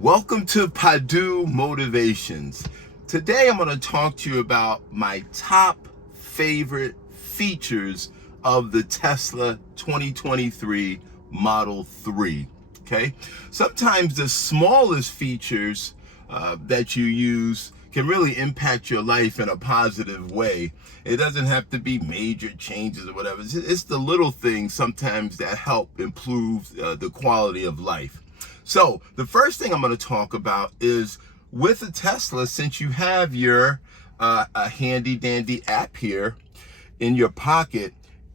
Welcome to Padu Motivations. Today I'm going to talk to you about my top favorite features of the Tesla 2023 Model 3. Okay, sometimes the smallest features that you use can really impact your life in a positive way. It doesn't have to be major changes or whatever. It's the little things sometimes that help improve the quality of life. So the first thing I'm going to talk about is with a Tesla, since you have your a handy dandy app here in your pocket,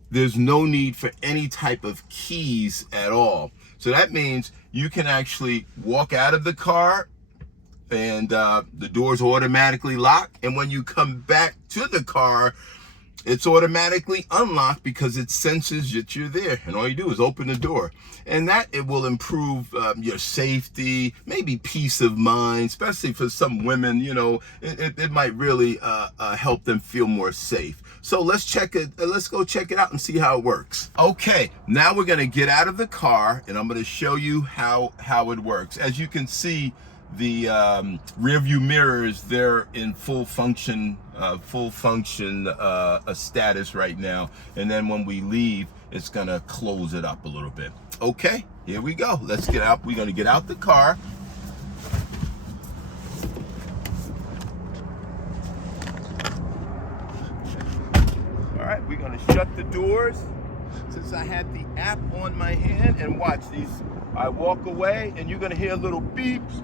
there's no need for any type of keys at all. So that means you can actually walk out of the car and the doors automatically lock. And when you come back to the car, it's automatically unlocked because it senses that you're there. And all you do is open the door. And that it will improve your safety, maybe peace of mind, especially for some women. You know, it might really help them feel more safe. So let's check it. Let's go check it out and see how it works. Okay, now we're gonna get out of the car and I'm gonna show you how it works. As you can see, the rear view mirrors, they're in full function status right now. And then when we leave, it's gonna close it up a little bit. Okay, here we go. Let's get out. We're gonna get out the car. All right, we're gonna shut the doors. Since I had the app on my hand, and watch these, I walk away and you're gonna hear little beeps.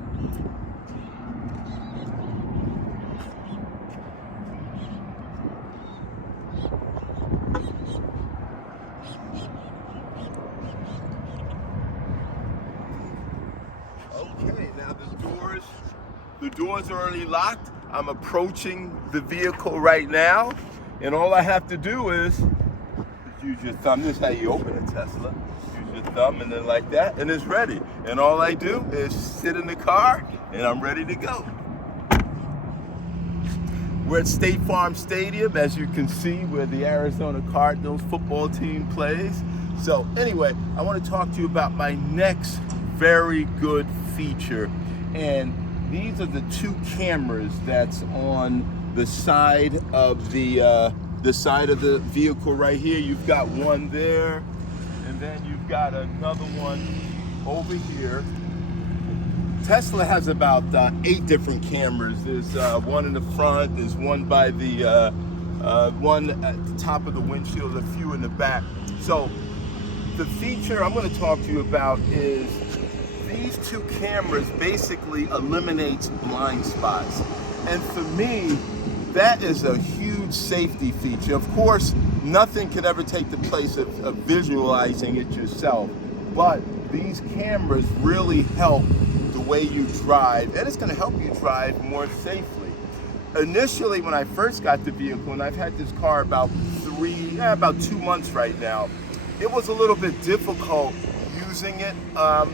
Okay, now the doors are already locked. I'm approaching the vehicle right now, and all I have to do is use your thumb. This is how you open a Tesla. Use your thumb and then like that, and it's ready. And all I do is sit in the car, and I'm ready to go. We're at State Farm Stadium, as you can see, where the Arizona Cardinals football team plays. So anyway, I want to talk to you about my next very good feature. And these are the two cameras that's on the side of the vehicle right here. You've got one there, and then you've got another one over here. Tesla has about 8 different cameras. There's one in the front, there's one by the one at the top of the windshield, a few in the back. So the feature I'm going to talk to you about is these two cameras basically eliminates blind spots. And for me, that is a huge safety feature. Of course, nothing can ever take the place of visualizing it yourself, but these cameras really help the way you drive, and it's going to help you drive more safely. Initially, when I first got the vehicle, and I've had this car about 2 months right now, it was a little bit difficult using it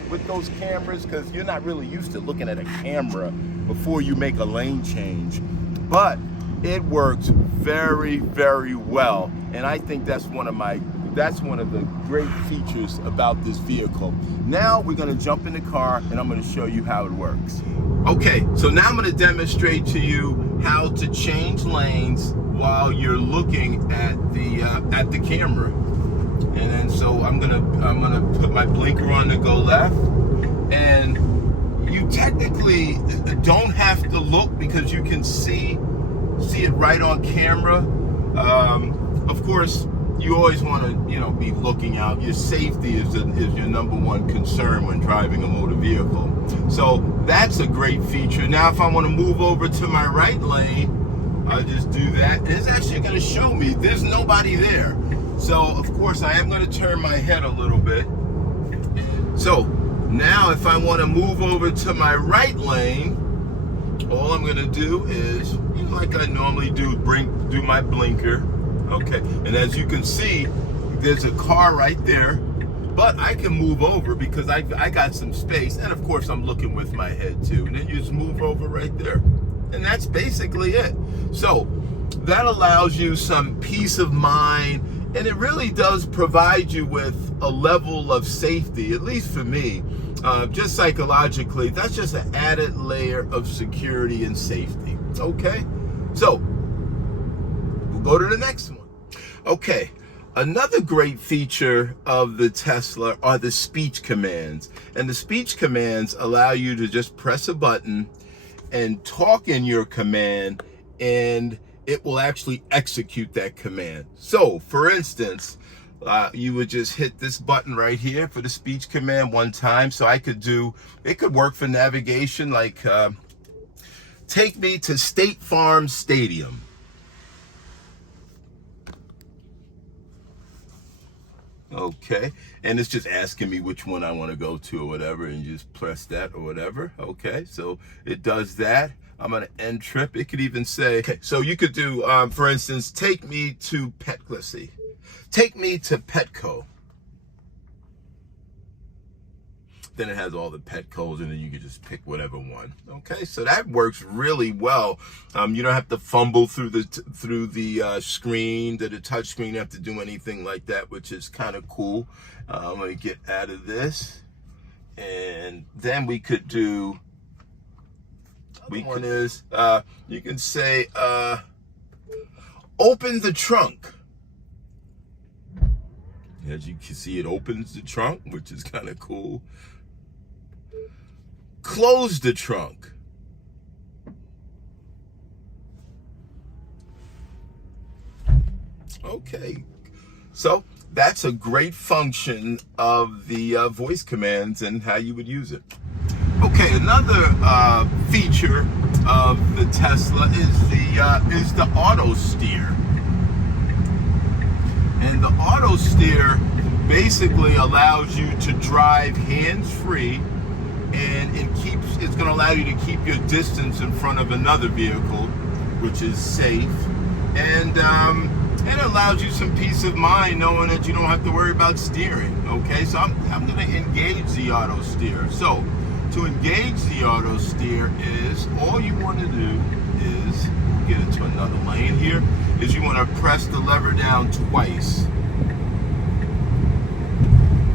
with those cameras because you're not really used to looking at a camera before you make a lane change. But it works very, very well, and I think that's one of the great features about this vehicle. Now we're going to jump in the car and I'm going to show you how it works. Okay, so now I'm going to demonstrate to you how to change lanes while you're looking at the camera. And then so I'm gonna put my blinker on to go left, and you technically don't have to look because you can see it right on camera. Of course, you always want to be looking out. Your safety is your number one concern when driving a motor vehicle. So that's a great feature. Now if I want to move over to my right lane, I'll just do that. It's actually going to show me there's nobody there. So of course I am going to turn my head a little bit. So now if I want to move over to my right lane, all I'm going to do is, like I normally do, do my blinker. Okay, and as you can see, there's a car right there, but I can move over because I got some space, and of course I'm looking with my head too, and then you just move over right there, and that's basically it. So that allows you some peace of mind, and it really does provide you with a level of safety, at least for me. just psychologically, that's just an added layer of security and safety. Okay, so we'll go to the next one. Okay, another great feature of the Tesla are the speech commands. And the speech commands allow you to just press a button and talk in your command, and it will actually execute that command. So, for instance, you would just hit this button right here for the speech command one time. So it could work for navigation, like take me to State Farm Stadium. Okay, and it's just asking me which one I want to go to or whatever, and you just press that or whatever. Okay, so it does that. I'm going to end trip. It could even say, okay, so you could do, for instance, take me to let's see, take me to Petco. Then it has all the Petcos, and then you can just pick whatever one. Okay, so that works really well. You don't have to fumble through the screen, the touch screen. You don't have to do anything like that, which is kind of cool. I'm gonna get out of this, and then we could do. You can say, open the trunk. As you can see, it opens the trunk, which is kind of cool. Close the trunk. Okay, so that's a great function of the voice commands and how you would use it. Okay, another feature of the Tesla is the Autosteer. And the Autosteer basically allows you to drive hands-free, and it's going to allow you to keep your distance in front of another vehicle, which is safe, and it allows you some peace of mind knowing that you don't have to worry about steering. Okay, so I'm going to engage the Autosteer. So to engage the Autosteer is all you want to do is get into another lane here. Is you want to press the lever down twice.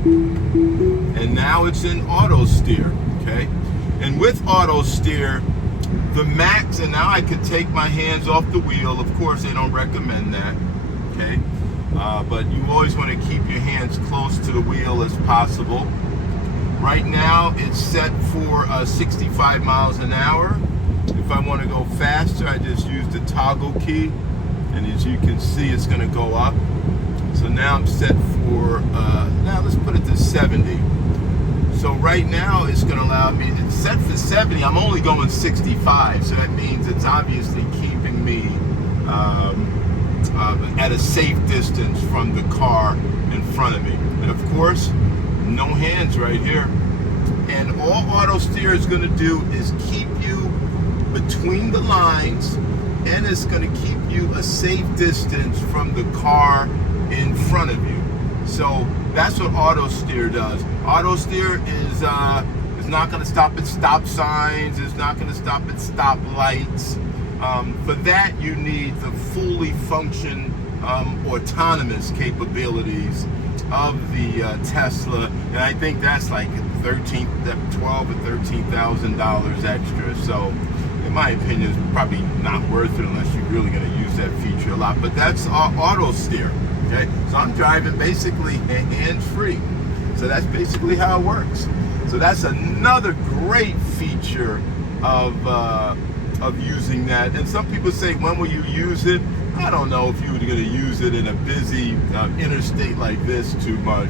And now it's in Autosteer, okay? And with Autosteer, the max, and now I could take my hands off the wheel. Of course, they don't recommend that, okay? But you always want to keep your hands close to the wheel as possible. Right now, it's set for 65 miles an hour. If I want to go faster, I just use the toggle key. And as you can see, it's going to go up. So now I'm set for, now let's put it to 70. So right now it's going to allow me, it's set for 70. I'm only going 65. So that means it's obviously keeping me at a safe distance from the car in front of me. And of course, no hands right here. And all Autosteer is going to do is keep you between the lines, and it's going to keep you a safe distance from the car in front of you. So that's what Autosteer does. Autosteer is not going to stop at stop signs. It's not going to stop at stop lights. For that, you need the fully function autonomous capabilities of the Tesla, and I think that's like $12,000 or $13,000 extra. So, in my opinion, it's probably not worth it unless you're really going to use that feature a lot. But that's Autosteer. Okay, so I'm driving basically hands-free. So that's basically how it works. So that's another great feature of using that. And some people say, when will you use it? I don't know if you were going to use it in a busy interstate like this too much.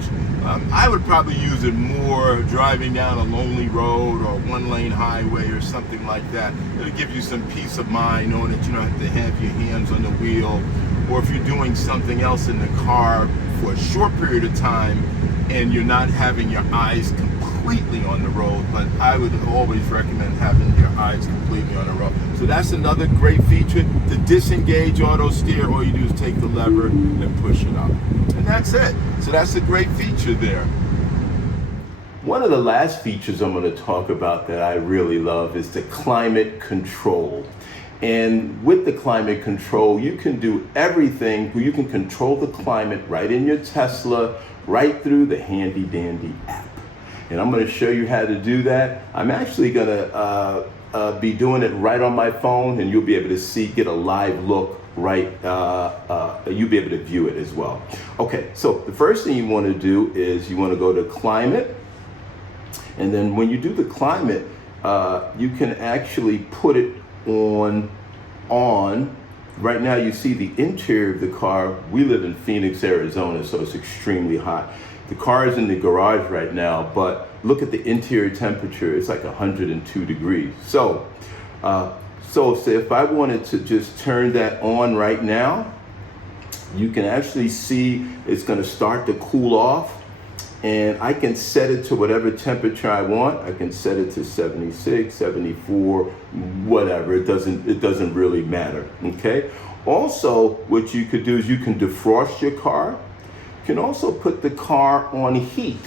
I would probably use it more driving down a lonely road or one-lane highway or something like that. It'll give you some peace of mind knowing that you don't have to have your hands on the wheel, or if you're doing something else in the car for a short period of time and you're not having your eyes completely on the road. But I would always recommend having your eyes completely on the road. So that's another great feature. To disengage Autosteer, all you do is take the lever and push it up. And that's it. So that's a great feature there. One of the last features I'm going to talk about that I really love is the climate control. And with the climate control, you can do everything. You can control the climate right in your Tesla, right through the handy dandy app. And I'm going to show you how to do that. I'm actually going to be doing it right on my phone, and you'll be able to get a live look right, you'll be able to view it as well. Okay, so the first thing you want to do is you want to go to climate, and then when you do the climate, you can actually put it on. Right now you see the interior of the car. We live in Phoenix, Arizona, so it's extremely hot. The car is in the garage right now, but look at the interior temperature. It's like 102 degrees. So say if I wanted to just turn that on right now, you can actually see it's going to start to cool off, and I can set it to whatever temperature I want. I can set it to 76, 74, whatever. It doesn't really matter. Okay. Also, what you could do is you can defrost your car. You can also put the car on heat.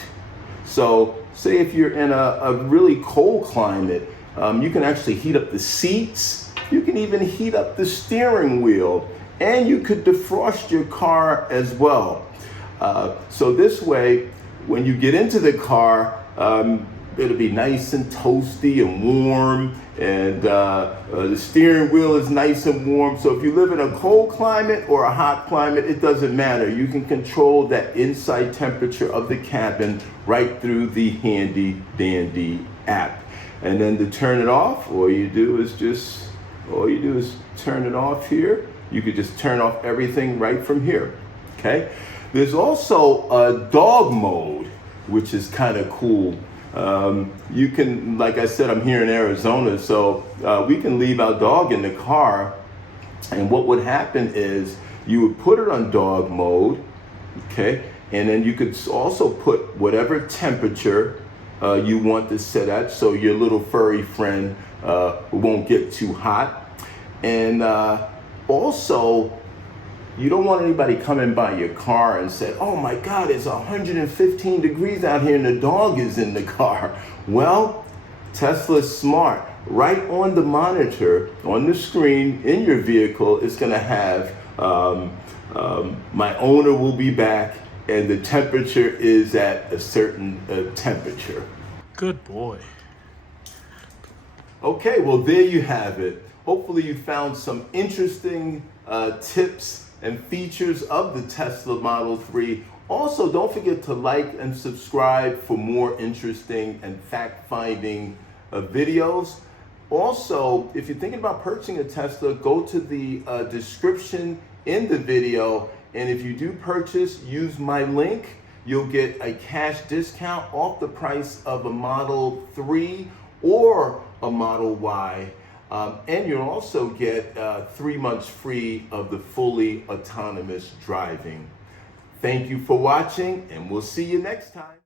So say if you're in a really cold climate, you can actually heat up the seats. You can even heat up the steering wheel, and you could defrost your car as well. So this way, when you get into the car, it'll be nice and toasty and warm, and the steering wheel is nice and warm. So if you live in a cold climate or a hot climate, it doesn't matter. You can control that inside temperature of the cabin right through the handy dandy app. And then to turn it off, all you do is turn it off here. You could just turn off everything right from here. Okay. There's also a dog mode, which is kind of cool. You can, like I said, I'm here in Arizona, so we can leave our dog in the car, and what would happen is you would put it on dog mode, okay, and then you could also put whatever temperature you want to set at, so your little furry friend won't get too hot. And also, you don't want anybody coming by your car and say, oh my God, it's 115 degrees out here and the dog is in the car. Well, Tesla's smart. Right on the monitor, on the screen in your vehicle, it's gonna have, my owner will be back and the temperature is at a certain temperature. Good boy. Okay, well there you have it. Hopefully you found some interesting tips and features of the Tesla Model 3. Also, don't forget to like and subscribe for more interesting and fact-finding videos. Also, if you're thinking about purchasing a Tesla, go to the description in the video, and if you do purchase, use my link. You'll get a cash discount off the price of a Model 3 or a Model Y. And you'll also get 3 months free of the fully autonomous driving. Thank you for watching, and we'll see you next time.